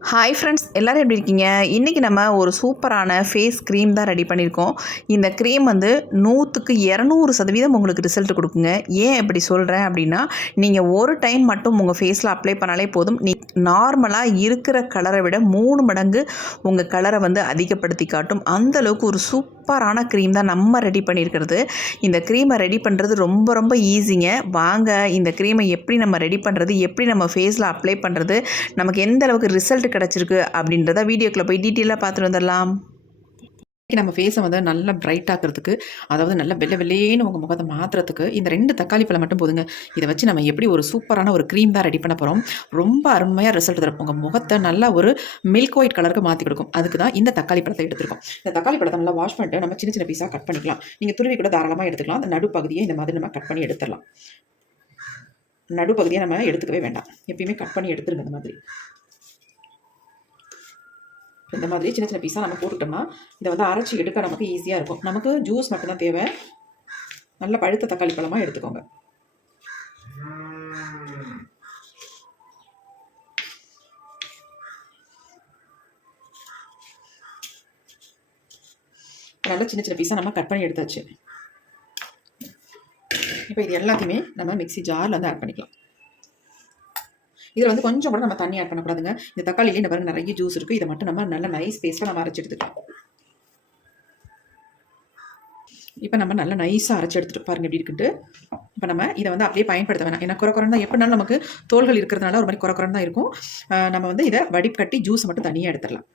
Hi friends எல்லோரும் எப்படி இருக்கீங்க? இன்றைக்கி நம்ம ஒரு சூப்பரான ஃபேஸ் க்ரீம் தான் ரெடி பண்ணியிருக்கோம். இந்த க்ரீம் வந்து நூற்றுக்கு இரநூறு சதவீதம் உங்களுக்கு ரிசல்ட் கொடுக்குங்க. ஏன் இப்படி சொல்கிறேன் அப்படின்னா நீங்கள் ஒரு டைம் மட்டும் உங்கள் ஃபேஸில் அப்ளை பண்ணாலே போதும். நீ நார்மலாக இருக்கிற கலரை விட மூணு மடங்கு உங்கள் கலரை வந்து அதிகப்படுத்தி காட்டும். அந்தளவுக்கு ஒரு சூப்பரான க்ரீம் தான் நம்ம ரெடி பண்ணியிருக்கிறது. இந்த க்ரீமை ரெடி பண்ணுறது ரொம்ப ரொம்ப ஈஸிங்க வாங்க இந்த க்ரீமை எப்படி நம்ம ரெடி பண்ணுறது எப்படி நம்ம ஃபேஸில் அப்ளை பண்ணுறது நமக்கு எந்த அளவுக்கு ரிசல்ட் கிடச்சிருக்கு அப்படின்றத வீடியோக்குள்ளே போய் டீட்டெயிலாக பார்த்துட்டு வந்துடலாம். நம்ம ஃபேஸை வந்து நல்லா பிரைட் ஆக்கிறதுக்கு அதாவது நல்லா வெள்ளை வெள்ளையேன்னு உங்கள் முகத்தை மாற்றுறதுக்கு இந்த ரெண்டு தக்காளி பழம் மட்டும் போதுங்க. இதை வச்சு நம்ம எப்படி ஒரு சூப்பரான ஒரு க்ரீம் தான் ரெடி பண்ண போகிறோம் ரொம்ப அருமையாக ரிசல்ட் தரும். உங்கள் முகத்தை நல்லா ஒரு மில்க் ஒயிட் கலருக்கு மாற்றி கொடுக்கும். அதுக்கு தான் இந்த தக்காளி பழத்தை எடுத்துருக்கோம். இந்த தக்காளி பழத்தை நல்லா வாஷ் பண்ணிட்டு நம்ம சின்ன சின்ன பீஸாக கட் பண்ணிக்கலாம். நீங்கள் துருவி கூட தாராளமாக எடுத்துக்கலாம். அந்த நடுப்பகுதியை இந்த மாதிரி நம்ம கட் பண்ணி எடுத்துடலாம். நடுப்பகுதியை நம்ம எடுத்துக்கவே வேண்டாம். எப்பயுமே கட் பண்ணி எடுத்துருங்க இந்த மாதிரி. இந்த மாதிரி சின்ன சின்ன பீஸாக நம்ம போட்டுட்டோம்னா இதை வந்து அரைச்சி எடுக்க நமக்கு ஈஸியாக இருக்கும். நமக்கு ஜூஸ் மட்டும்தான் தேவை. நல்ல பழுத்த தக்காளி பழமாக எடுத்துக்கோங்க. நல்லா சின்ன சின்ன பீஸாக நம்ம கட் பண்ணி எடுத்தாச்சு. இப்போ இது எல்லாத்தையுமே நம்ம மிக்ஸி ஜாரில் வந்து ஆட் பண்ணிக்கலாம். இதில் வந்து கொஞ்சம் கூட நம்ம தண்ணி ஆட் பண்ணக்கூடாதுங்க. இந்த தக்காளியிலே இந்த பாருங்க நிறைய ஜூஸ் இருக்குது இதை மட்டும் நம்ம நல்ல நைஸ் பேஸ்ட்டாக நம்ம அரைச்சி எடுத்துக்கலாம். இப்போ நம்ம நல்லா நைஸாக அரைச்சி எடுத்துகிட்டு பாருங்க எப்படி இருக்குன்ட்டு. இப்போ நம்ம இதை வந்து அப்படியே பயன்படுத்த வேணாம். ஏன்னா குறை குறைந்தா எப்படினாலும் நமக்கு தோள்கள் இருக்கிறதுனால ஒரு மாதிரி குறை குறைந்து தான் இருக்கும். நம்ம வந்து இதை வடிகட்டி ஜூஸ் மட்டும் தனியாக எடுத்துடலாம்.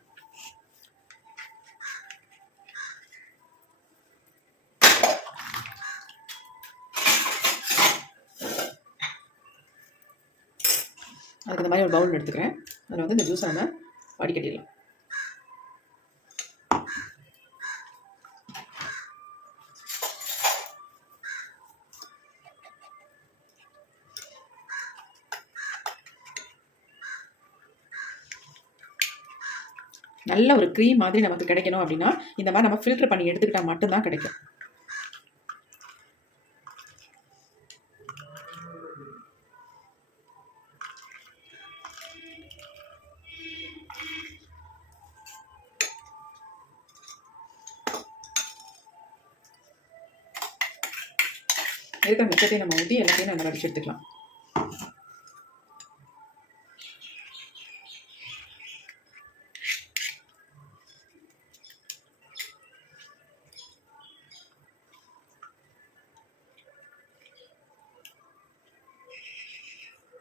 அதுக்கு இந்த மாதிரி ஒரு பவுல் எடுத்துக்கிறேன். அதில் வந்து இந்த ஜூஸை நம்ம வடிகட்டிடலாம். நல்ல ஒரு க்ரீம் மாதிரி நமக்கு கிடைக்கணும் அப்படின்னா இந்த மாதிரி நம்ம ஃபில்டர் பண்ணி எடுத்துக்கிட்டால் மட்டும்தான் கிடைக்கும். இருக்கிற மிச்சத்தை நம்ம ஊற்றி எல்லாத்தையும் நம்ம அடிச்சு எடுத்துக்கலாம்.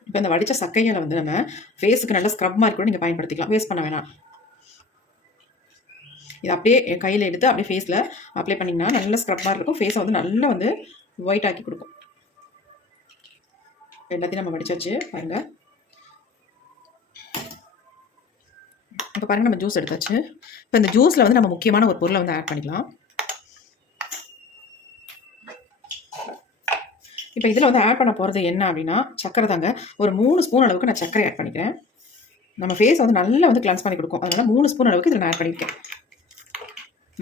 இப்போ இந்த வடித்த சக்கையில் வந்து நம்ம ஃபேஸுக்கு நல்ல ஸ்க்ரப் மாதிரி கூட நீங்கள் பயன்படுத்திக்கலாம். வேஸ்ட் பண்ண வேணாம். இது அப்படியே கையில் எடுத்து அப்படியே ஃபேஸில் அப்ளை பண்ணிங்கன்னா நல்ல ஸ்க்ரப் மாதிரி இருக்கும். ஃபேஸை வந்து நல்லா வந்து ஒயிட் ஆக்கி கொடுக்கும். எல்லாத்தையும் நம்ம வடிச்சாச்சு பாருங்கள் இப்போ பாருங்கள் நம்ம ஜூஸ் எடுத்தாச்சு. இப்போ இந்த ஜூஸில் வந்து நம்ம முக்கியமான ஒரு பொருளை வந்து ஆட் பண்ணிக்கலாம். இப்போ இதில் வந்து ஆட் பண்ண போகிறது என்ன அப்படின்னா சக்கரை தாங்க. ஒரு மூணு ஸ்பூன் அளவுக்கு நான் சக்கரை ஆட் பண்ணிக்கிறேன். நம்ம ஃபேஸ் வந்து நல்லா வந்து கிளன்ஸ் பண்ணி கொடுக்கும். அதனால் மூணு ஸ்பூன் அளவுக்கு இதில் நான் ஆட் பண்ணியிருக்கேன்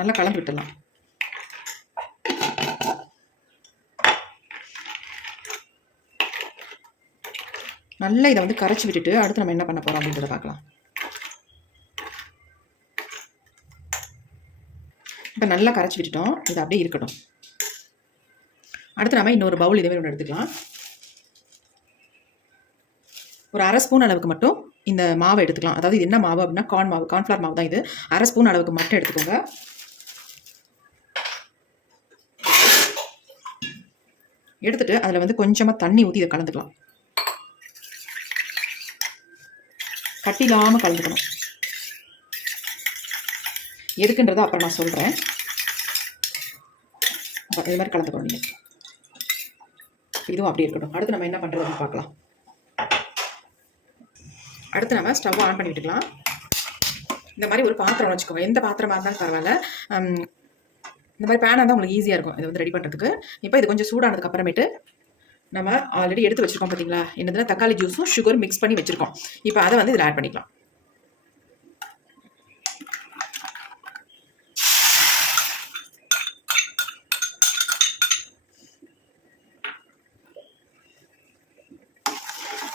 நல்லா கலந்து விட்டுடலாம். நல்லா இதை வந்து கரைச்சி விட்டுட்டு அடுத்து நம்ம என்ன பண்ண போகிறோம் அப்படின்றத பார்க்கலாம். இப்போ நல்லா கரைச்சி விட்டுட்டோம். இது அப்படியே இருக்கட்டும். அடுத்து நம்ம இன்னொரு பவுல் இதே மாதிரி ஒன்று எடுத்துக்கலாம். ஒரு அரை ஸ்பூன் அளவுக்கு மட்டும் இந்த மாவை எடுத்துக்கலாம். அதாவது இது என்ன மாவு அப்படின்னா கார்ன் மாவு கார்ன்ஃப்ளவர் மாவு தான் இது. அரை ஸ்பூன் அளவுக்கு மட்டும் எடுத்துக்கோங்க. எடுத்துட்டு அதில் வந்து கொஞ்சமாக தண்ணி ஊற்றி இதை கலந்துக்கலாம். கட்டி இல்லாமல் கலந்துக்கணும். எதுக்குன்றதை அப்புறம் நான் சொல்கிறேன் இது மாதிரி கலந்துக்கணும் நீங்கள் இதுவும் அப்படி இருக்கட்டும். அடுத்து நம்ம என்ன பண்ணுறதுன்னு பார்க்கலாம். அடுத்து நம்ம ஸ்டவ் ஆன் பண்ணி விட்டுக்கலாம். இந்த மாதிரி ஒரு பாத்திரம் வச்சுக்கோங்க. எந்த பாத்திரமாக இருந்தாலும் பரவாயில்ல. இந்த மாதிரி பேனாக தான் உங்களுக்கு ஈஸியாக இருக்கும். இதை வந்து ரெடி பண்ணுறதுக்கு இப்போ இது கொஞ்சம் சூடானதுக்கு அப்புறமேட்டு நம்ம ஆல்ரெடி எடுத்து வச்சுருக்கோம் பார்த்தீங்களா என்னதுன்னா தக்காளி ஜூஸும் சுகர் மிக்ஸ் பண்ணி வச்சுருக்கோம். இப்போ அதை வந்து இதில் ஆட் பண்ணிக்கலாம்.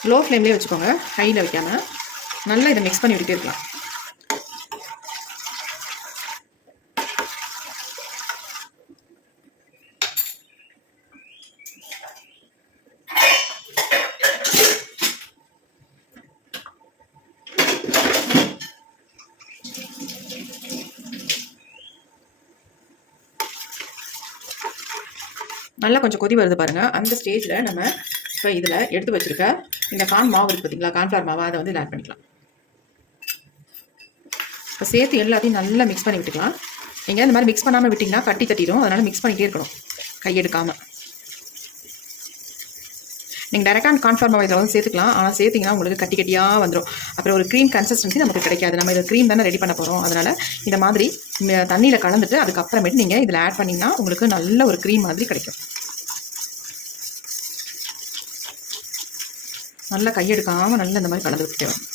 லோ ஃப்ளேம்லேயே வச்சுக்கோங்க. ஹையில் வைக்காமல் நல்லா இதை மிக்ஸ் பண்ணி விட்டுட்டே இருக்கலாம். நல்லா கொஞ்சம் கொதி வருது பாருங்கள் அந்த ஸ்டேஜில் நம்ம இப்போ இதில் எடுத்து வச்சிருக்க இந்த கார்ன் மாவு இருக்குது பார்த்தீங்களா கார்ன்ஃப்ளவர் மாவு அதை வந்து இதில் ஆட் பண்ணிக்கலாம். இப்போ சேர்த்து எல்லாத்தையும் நல்லா மிக்ஸ் பண்ணி விட்டுக்கலாம். நீங்கள் இந்த மாதிரி மிக்ஸ் பண்ணாமல் விட்டிங்கன்னா கட்டி தட்டிடும். அதனால் மிக்ஸ் பண்ணிகிட்டே இருக்கணும். கையெடுக்காமல் நீங்கள் டேரெக்டாக கான்ஃபார்ம் இதில் வந்து சேர்த்துக்கலாம். ஆனால் சேர்த்திங்கன்னா உங்களுக்கு கட்டி கட்டியாக வந்துடும் அப்புறம் ஒரு க்ரீம் கன்சிஸ்டன்சி நமக்கு கிடைக்காது. நம்ம இதில் க்ரீம் தானே ரெடி பண்ண போகிறோம் அதனால் இந்த மாதிரி தண்ணியில் கலந்துட்டு அதுக்கப்புறமேட்டு நீங்கள் இதில் ஆட் பண்ணிங்கன்னா உங்களுக்கு நல்ல ஒரு க்ரீம் மாதிரி கிடைக்கும். நல்லா கையெடுக்காமல் நல்லா இந்த மாதிரி கலந்து விட்டுட்டே வரும்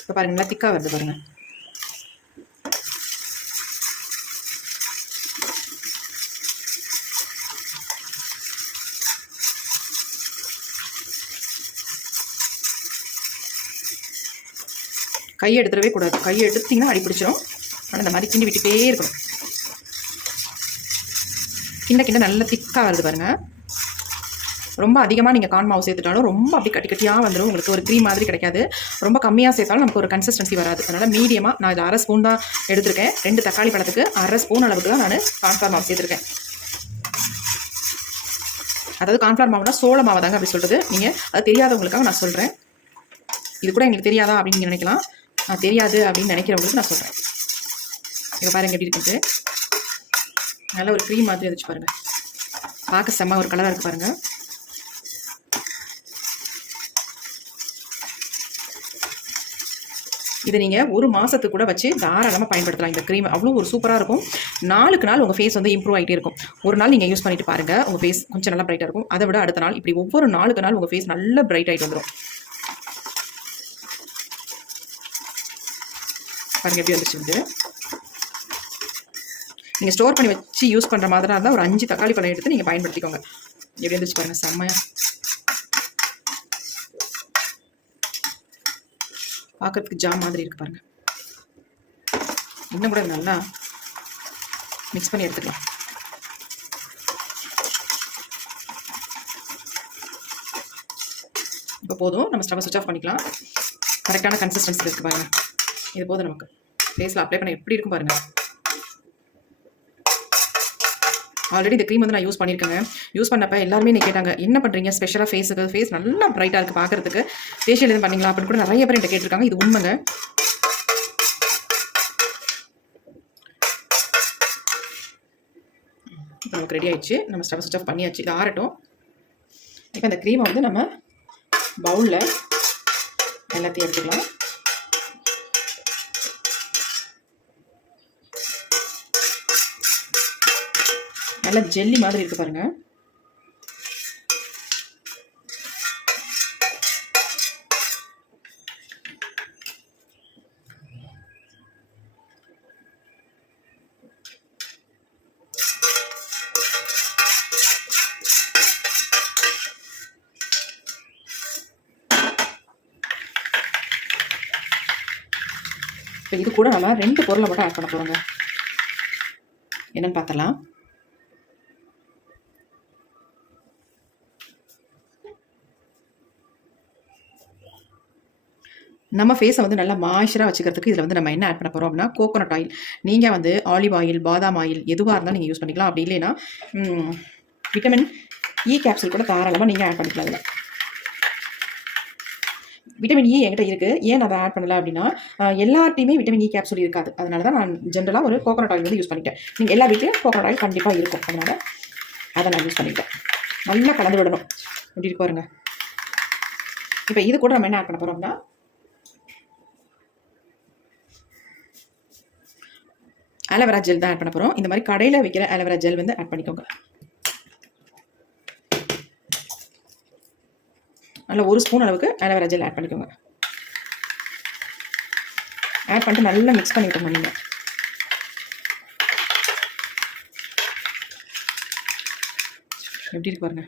இப்போ பாருங்கள் நல்லா திக்காக வருது பாருங்கள் கையை எடுத்துடவே கூடாது. கையை எடுத்தீங்கன்னா அடி பிடிச்சிரும். ஆனால் இந்த மாதிரி கிண்டி விட்டுட்டே இருக்கணும். கிண்ட கிண்ட நல்லா திக்காக வருது பாருங்க. ரொம்ப அதிகமாக நீங்கள் கான் மாவு சேர்த்துட்டாலும் ரொம்ப அப்படி கட்டி கட்டியாக வந்துடும் உங்களுக்கு ஒரு க்ரீம் மாதிரி கிடைக்காது. ரொம்ப கம்மியாக சேர்த்தாலும் நமக்கு ஒரு கன்சிஸ்டன்சி வராது. அதனால் மீடியமாக நான் இது அரை ஸ்பூன் தான் எடுத்திருக்கேன். ரெண்டு தக்காளி பழத்துக்கு அரை ஸ்பூன் அளவுக்கு தான் நான் கான்ஃப்ளவர் மாவு சேர்த்துருக்கேன். அதாவது கான்ஃப்ளவர் மாவுனா சோள மாவு தாங்க அப்படி சொல்கிறது நீங்கள் அது தெரியாதவங்களுக்காக நான் சொல்கிறேன் இது கூட எங்களுக்கு தெரியாதா அப்படின்னு நீங்கள் நினைக்கலாம். தெரியாது அப்படின்னு நினைக்கிறவங்களுக்கு நான் சொல்கிறேன் இங்கே பாருங்கள் எப்படி இருக்குது. நல்ல ஒரு க்ரீம் மாதிரி வச்சு பாருங்கள் பார்க்க செம்ம ஒரு கலராக இருக்குது பாருங்கள் இதை நீங்கள் ஒரு மாதத்துக்கு கூட வச்சு தாராளமாக பயன்படுத்தலாம். இந்த க்ரீம் அவ்வளோ ஒரு சூப்பராக இருக்கும். நாளுக்கு நாள் உங்கள் ஃபேஸ் வந்து இம்ப்ரூவ் ஆகிட்டே இருக்கும். ஒரு நாள் நீங்கள் யூஸ் பண்ணிட்டு பாருங்கள் உங்கள் ஃபேஸ் கொஞ்சம் நல்லா பிரைட்டாக இருக்கும். அதை விட அடுத்த நாள் இப்படி ஒவ்வொரு நாளுக்கு நாள் உங்கள் ஃபேஸ் நல்ல பிரைட் ஆகிட்டு வந்துடும் பாருங்க எப்படி வந்துச்சு நீங்கள் ஸ்டோர் பண்ணி வச்சு யூஸ் பண்ணுற மாதிரி இருந்தால் ஒரு அஞ்சு தக்காளி பழம் எடுத்து நீங்கள் பயன்படுத்திக்கோங்க. எப்படி இருந்துச்சு பாருங்க செம்மையா. பார்க்குறதுக்கு ஜாம் மாதிரி இருக்குது பாருங்க. இன்னும் கூட நல்லா மிக்ஸ் பண்ணி எடுத்துக்கலாம். இப்போ போதும் நம்ம ஸ்டவ் சுவிச் ஆஃப் பண்ணிக்கலாம். கரெக்டான கன்சிஸ்டன்சி இருக்குது பாருங்கள் இது போதும் நமக்கு. ஃபேஸில் அப்ளை பண்ண எப்படி இருக்கும் பாருங்கள் ஆல்ரெடி இந்த க்ரீம் வந்து நான் யூஸ் பண்ணியிருக்கேங்க யூஸ் பண்ணப்போ எல்லாருமே நீ கேட்டாங்க என்ன பண்ணுறீங்க ஸ்பெஷலாக ஃபேஸுக்கு ஃபேஸ் நல்லா ப்ரைட்டாக இருக்குது பார்க்குறதுக்கு ஃபேஷியல் எதுவும் பண்ணீங்களா? அப்படின்னு கூட நிறைய பேர் என்கிட்ட கேட்டிருக்காங்க. இது உண்மைங்க. இப்போ நமக்கு ரெடி ஆயிடுச்சு. நம்ம ஸ்டவ் சுவிச் ஆஃப் பண்ணியாச்சு. இது ஆறட்டும். இப்போ இந்த க்ரீமை வந்து நம்ம பவுலில் எல்லாத்தையும் எடுத்துக்கலாம். நல்ல ஜெல்லி மாதிரி இருக்கு பாருங்க. இப்போ இது கூட நம்ம ரெண்டு பொருளை மட்டும் ஆட் பண்ண போகிறோங்க என்னன்னு பார்த்தலாம் நம்ம ஃபேஸை வந்து நல்லா மாய்ச்சராக வச்சுக்கிறதுக்கு இதில் வந்து நம்ம என்ன ஆட் பண்ண போகிறோம் அப்படின்னா கோகோனட் ஆயில் நீங்கள் வந்து ஆலிவ் ஆயில் பாதாம் ஆயில் எதுவாக இருந்தாலும் நீங்கள் யூஸ் பண்ணிக்கலாம். அப்படி இல்லைன்னா விட்டமின் இ கேப்சூல் கூட தாராளமாக நீங்கள் ஆட் பண்ணிக்கலாம் அதில் விட்டமின் இ என்கிட்ட இருக்குது ஏன் நான் அதை ஆட் பண்ணல அப்படின்னா எல்லாத்தையுமே விட்டமின் இ கேப்சூல் இருக்காது. அதனால தான் நான் ஜென்ரலாக ஒரு கோகோனட் ஆயில் வந்து யூஸ் பண்ணிட்டேன். நீங்கள் எல்லா வீட்லேயும் கோகோனட் ஆயில் கண்டிப்பாக இருக்கும். அதனால் அதை நான் யூஸ் பண்ணிட்டேன். நல்லா கலந்து விடணும். இப்படி இருக்கு பாருங்க. இப்போ இது கூட நம்ம என்ன ஆட் பண்ண போகிறோம்னா அலோவேரா ஜெல் தான் ஆட் பண்ண போகிறோம் இந்த மாதிரி கடையில் வைக்கிற அலோவேரா ஜெல் வந்து ஆட் பண்ணிக்கோங்க. நல்லா ஒரு ஸ்பூன் அளவுக்கு அலோவேரா ஜெல் ஆட் பண்ணிக்கோங்க. ஆட் பண்ணிட்டு நல்லா மிக்ஸ் பண்ணிக்கிட்டோம் நீங்கள் எப்படி இருக்கு பாருங்க.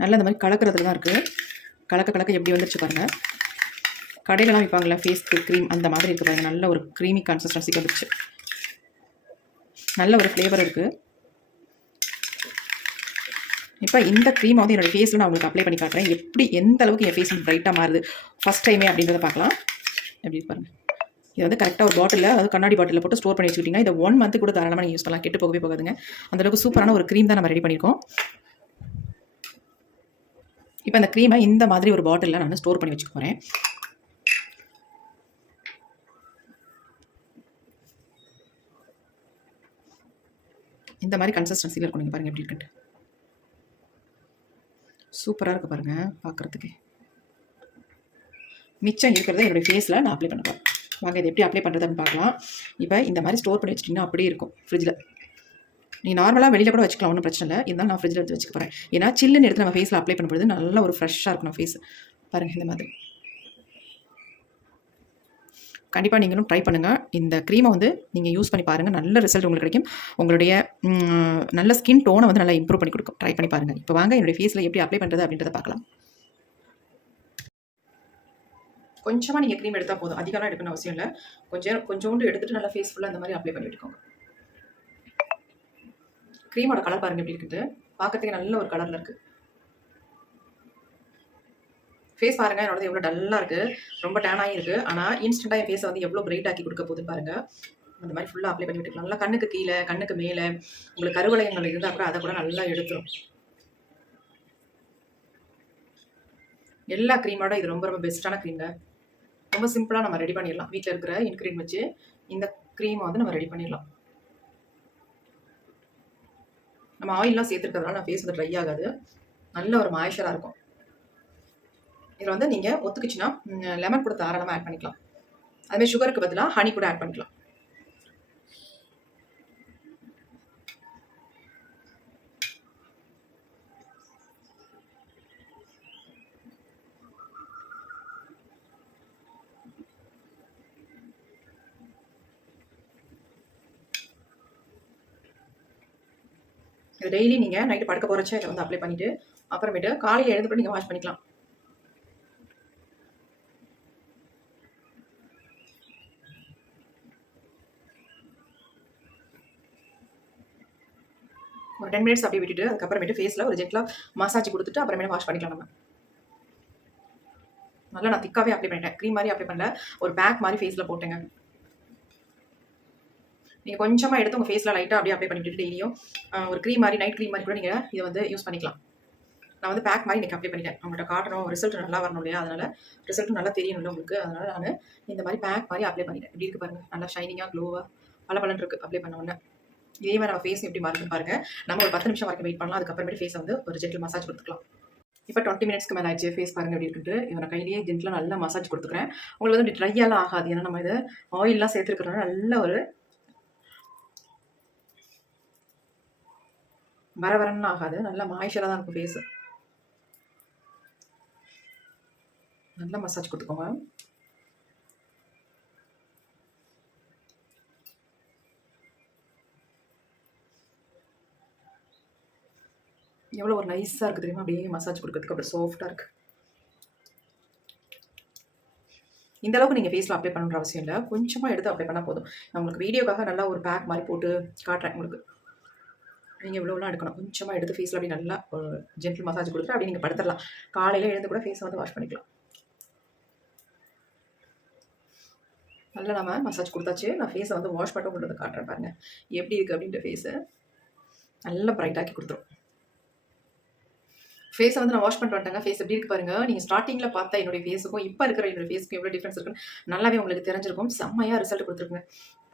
நல்லா இந்த மாதிரி கலக்கிறதுல தான் இருக்குது கலக்க கலக்க எப்படி வந்துருச்சு பாருங்கள் கடையிலலாம் விற்பாங்களே ஃபேஸ்க்கு க்ரீம் அந்த மாதிரி இருக்குது பாருங்கள் நல்ல ஒரு க்ரீமி கன்சிஸ்டன்சிக்கு வந்துச்சு நல்ல ஒரு ஃப்ளேவர் இருக்குது இப்போ இந்த க்ரீமை வந்து என்னோடய ஃபேஸில் நான் உங்களுக்கு அப்ளை பண்ணி காட்டுறேன். எப்படி எந்த அளவுக்கு என் ஃபேஸ் ப்ரைட்டாக மாறுது ஃபஸ்ட் டைமே அப்படின்றத பார்க்கலாம். எப்படி பாருங்கள் இது வந்து கரெக்டாக ஒரு பாட்டிலில் அதாவது கண்ணாடி பாட்டிலில் போட்டு ஸ்டோர் பண்ணி வச்சுக்கிட்டிங்க. இதை ஒன் மந்த்து கூட தாராளமாக நீங்கள் யூஸ் பண்ணலாம். கெட்டு போகவே போகாதுங்க. அந்த அளவுக்கு சூப்பரான ஒரு க்ரீம் தான் நம்ம ரெடி பண்ணியிருக்கோம். இப்போ அந்த க்ரீமை இந்த மாதிரி ஒரு பாட்டிலில் நான் ஸ்டோர் பண்ணி வச்சுக்க போகிறேன் இந்த மாதிரி கன்சிஸ்டன்சியில் இருக்கும். நீங்கள் பாருங்கள் எப்படி இருக்குன்ட்டு. சூப்பராக இருக்குது பாருங்கள் பார்க்குறதுக்கு மிச்சம் இருக்கிறத என்னுடைய ஃபேஸில் நான் அப்ளை பண்ணுவேன் வாங்க இதை எப்படி அப்ளை பண்ணுறதுன்னு பார்க்கலாம். இப்போ இந்த மாதிரி ஸ்டோர் பண்ணி வச்சிட்டிங்கன்னா அப்படியே இருக்கும் ஃப்ரிட்ஜில் நீ நார்மலாக வெளியில் கூட வச்சுக்கலாம் ஒன்றும் பிரச்சனை இல்லை. இருந்தாலும் நான் ஃப்ரிட்ஜில் எடுத்து வச்சுக்க போகிறேன் ஏன்னா சில்லுன்னு எடுத்து நம்ம ஃபேஸில் அப்ளை பண்ணும்போது நல்ல ஒரு ஃப்ரெஷ்ஷாக இருக்கும் ஃபேஸ் பாருங்கள் இந்த மாதிரி. கண்டிப்பாக நீங்களும் ட்ரை பண்ணுங்கள் இந்த க்ரீமை வந்து நீங்கள் யூஸ் பண்ணி பாருங்கள் நல்ல ரிசல்ட் உங்களுக்கு கிடைக்கும். உங்களுடைய நல்ல ஸ்கின் டோனை வந்து நல்லா இம்ப்ரூவ் பண்ணி கொடுக்கும். ட்ரை பண்ணி பாருங்கள் இப்போ வாங்க என்னுடைய ஃபேஸில் எப்படி அப்ளை பண்ணுறது அப்படின்றத பார்க்கலாம். கொஞ்சமாக நீங்கள் க்ரீம் எடுத்தால் போதும். அதிகமாக எடுக்கணும் அவசியம் இல்லை. கொஞ்சம் கொஞ்சோண்டு எடுத்துட்டு நல்லா ஃபேஸ் ஃபுல்லாக அந்த மாதிரி அப்ளை பண்ணி விட்டுக்கோங்க க்ரீமோட கலர் பாருங்கள் எப்படி இருக்குது. பார்க்கறதுக்கு நல்ல ஒரு கலரில் இருக்குது ஃபேஸ் பாருங்கள் என்னோடது எவ்வளோ டல்லாக இருக்குது ரொம்ப டேன் ஆகி ஆனால் இன்ஸ்டண்ட்டாக என் ஃபேஸை வந்து எவ்வளோ பிரைட் ஆக்கி கொடுக்க போகுதுன்னு பாருங்கள் அந்த மாதிரி ஃபுல்லாக அப்ளை பண்ணி விட்டுக்கலாம். நல்லா கண்ணுக்கு கீழே கண்ணுக்கு மேலே உங்களுக்கு கருவலயங்கள் இருந்தால் கூட அதை கூட நல்லா எடுத்துரும். எல்லா க்ரீமோட இது ரொம்ப ரொம்ப பெஸ்ட்டான க்ரீம்ங்க ரொம்ப சிம்பிளாக நம்ம ரெடி பண்ணிடலாம். வீட்டில் இருக்கிற இன்க்ரீன் வச்சு இந்த க்ரீமை வந்து நம்ம ரெடி பண்ணிடலாம். நம்ம ஆயிலெலாம் சேர்த்துருக்கிறதுனால நம்ம ஃபேஸ் வந்து ட்ரை ஆகாது. நல்ல ஒரு மாய்ச்சராக இருக்கும். இதில் வந்து நீங்கள் ஒத்துக்குச்சுன்னா லெமன் கூட தாராளமாக ஆட் பண்ணிக்கலாம். அதுமாதிரி சுகருக்கு பதிலாக ஹனி கூட ஆட் பண்ணிக்கலாம். டெய்லி நீங்கள் நைட்டு படுக்க போகிறச்ச இதை வந்து அப்ளை பண்ணிவிட்டு அப்புறமேட்டு காலையில் எழுந்து நீங்கள் வாஷ் பண்ணிக்கலாம். ஒரு டென் மினிட்ஸ் அப்படியே விட்டுட்டு அதுக்கப்புறமேட்டு ஃபேஸில் ஒரு ஜெட்டில் மசாஜ் கொடுத்துட்டு அப்புறமேட்டு வாஷ் பண்ணிக்கலாம் நம்ம. நல்லா நான் திக்காவே அப்ளை பண்ணிட்டேன். க்ரீம் மாதிரி அப்ளை பண்ணல. ஒரு பேக் மாதிரி ஃபேஸில் போட்டேங்க. நீங்கள் கொஞ்சமாக எடுத்து உங்கள் ஃபேஸில் லைட்டாக அப்படியே அப்ளை பண்ணிட்டு டெய்லியும் ஒரு க்ரீம் மாதிரி நைட் க்ரீம் மாதிரி கூட நீங்கள் இதை வந்து யூஸ் பண்ணிக்கலாம். நான் வந்து பேக் மாதிரி இன்றைக்கி அப்ளை பண்ணிட்டேன். அவங்கள்ட்ட காட்டணும் ரிசல்ட் நல்லா வரணும் இல்லையா? அதனால் ரிசல்ட்டும் நல்லா தெரியணும்ல உங்களுக்கு. அதனால் நான் இந்த மாதிரி பேக் மாதிரி அப்ளை பண்ணிட்டேன். இப்படி இருக்கு பாருங்கள் நல்லா ஷைனிங்காக க்ளோவாக பல பலன் இருக்குது அப்ளை பண்ண உடனே. இதே மாதிரி நம்ம ஃபேஸ் எப்படி மாறுதுன்னு பாருங்கள் நம்ம ஒரு பத்து நிமிஷம் வரைக்கும் வெயிட் பண்ணலாம். அதுக்கப்புறமேட்டு ஃபேஸை வந்து ஒரு ஜென்டில் மசாஜ் கொடுத்துக்கலாம். இப்போ டுவெண்ட்டி மினிட்ஸ்க்கு மேலே ஆச்சு ஃபேஸ் பாருங்க எப்படி இருக்குன்ட்டு. இவரை கையிலேயே ஜென்டில் நல்லா மசாஜ் கொடுத்துக்கிறேன். உங்களுக்கு வந்து ட்ரையெல்லாம் ஆகாது. ஏன்னா நம்ம இது ஆயிலெலாம் சேர்த்துருக்கிறோம் நல்ல ஒரு வர வரன்னு ஆகாது. நல்லா மாய்ச்சலாக தான் இருக்கும் ஃபேஸு நல்லா மசாஜ் கொடுத்துக்கோங்க. எவ்வளோ ஒரு நைஸாக இருக்குது தெரியுமா? அப்படியே மசாஜ் கொடுக்கறதுக்கு. அப்படியே சாஃப்டாக இருக்குது இந்த அளவுக்கு நீங்கள் ஃபேஸில் அப்ளை பண்ணுற அவசியம் இல்லை. கொஞ்சமாக எடுத்து அப்ளை பண்ணால் போதும். நான் உங்களுக்கு வீடியோக்காக நல்லா ஒரு பேக் மாதிரி போட்டு காட்டுறேன் உங்களுக்கு. நீங்கள் இவ்வளோலாம் எடுக்கணும். கொஞ்சமாக எடுத்து ஃபேஸில் அப்படி நல்லா ஒரு ஜென்டில் மசாஜ் கொடுத்துட்டு அப்படி நீங்கள் படுத்துடலாம். காலையில் எழுந்து கூட ஃபேஸை வந்து வாஷ் பண்ணிக்கலாம். நல்லா நம்ம மசாஜ் கொடுத்தாச்சு. நான் ஃபேஸை வந்து வாஷ் பண்ண வந்து காட்டுறேன் பாருங்கள் எப்படி இருக்குது அப்படின்ற ஃபேஸை நல்லா பிரைட்டாக்கி கொடுத்துரும். ஃபேஸை வந்து நான் வாஷ் பண்ணிட்டு வந்துட்டேங்க. ஃபேஸ் எப்படி இருக்கு பாருங்க. நீங்கள் ஸ்டார்டிங்கில் பார்த்தா என்னுடைய ஃபேஸுக்கும் இப்போ இருக்கிற என்னுடைய ஃபேஸுக்கும் எவ்வளோ டிஃப்ரென்ஸ் இருக்குன்னு நல்லாவே உங்களுக்கு தெரிஞ்சிருக்கும். செம்மையாக ரிசல்ட் கொடுத்துருக்குங்க.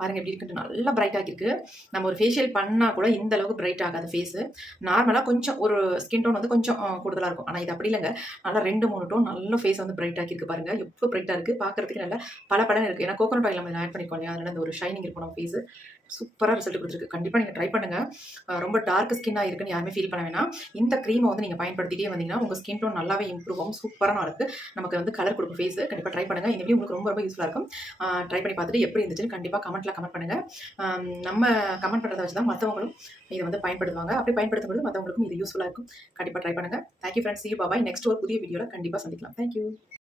பாருங்க எப்படி இருக்குன்ட்டு நல்லா பிரைட் ஆகிருக்கு நம்ம ஒரு ஃபேஷியல் பண்ணால் கூட இந்த அளவுக்கு பிரைட் ஆகாது ஃபேஸு நார்மலாக கொஞ்சம் ஒரு ஸ்கின் டோன் வந்து கொஞ்சம் கூடுதலாக இருக்கும். ஆனால் இது அப்படி இல்லைங்க. நல்லா ரெண்டு மூணு டோன் நல்ல ஃபேஸ் வந்து பிரைட் ஆகிருக்கு பாருங்க. எவ்வளோ பிரைட்டாக இருக்குது பார்க்கறதுக்கு நல்லா பல படம் இருக்குது ஏன்னா கோகோனட் ஆயில் நம்ம ஆட் பண்ணிக்கோ இல்லையா? அதனால அந்த ஒரு ஷைனிங் இருக்கும் நம்ம ஃபேஸு சூப்பராக ரிசல்ட் கொடுத்துருக்கு. கண்டிப்பாக நீங்கள் ட்ரை பண்ணுங்கள் ரொம்ப டார்க் ஸ்கின்னாக இருக்குன்னு யாருமே ஃபீல் பண்ண வேணாம். இந்த க்ரீமை வந்து நீங்கள் பயன்படுத்திட்டே வந்தீங்கன்னா உங்கள் ஸ்கின் டோன் நல்லாவே இம்ப்ரூவ் ஆகும். சூப்பராக இருக்குது நமக்கு வந்து கலர் கொடுக்கும் ஃபேஸ் கண்டிப்பாக ட்ரை பண்ணுங்கள் இந்த வீடியோ உங்களுக்கு ரொம்ப ரொம்ப யூஸ்ஃபுல்லாக இருக்கும். ட்ரை பண்ணி பார்த்துட்டு எப்படி இருந்துச்சுன்னு கண்டிப்பாக கமெண்ட்டில் கமெண்ட் பண்ணுங்கள் நம்ம கமெண்ட் பண்ணுறத வச்சு தான் மற்றவங்களும் இதை வந்து பயன்படுத்துவாங்க. அப்படி பயன்படுத்தும்போது மற்றவங்களுக்கும் இது யூஸ்ஃபுல்லாக இருக்கும். கண்டிப்பாக ட்ரை பண்ணுங்கள் thank you friends you bye bye next ஒரு புதிய வீடியோவில் கண்டிப்பாக சந்திக்கலாம். தேங்க்யூ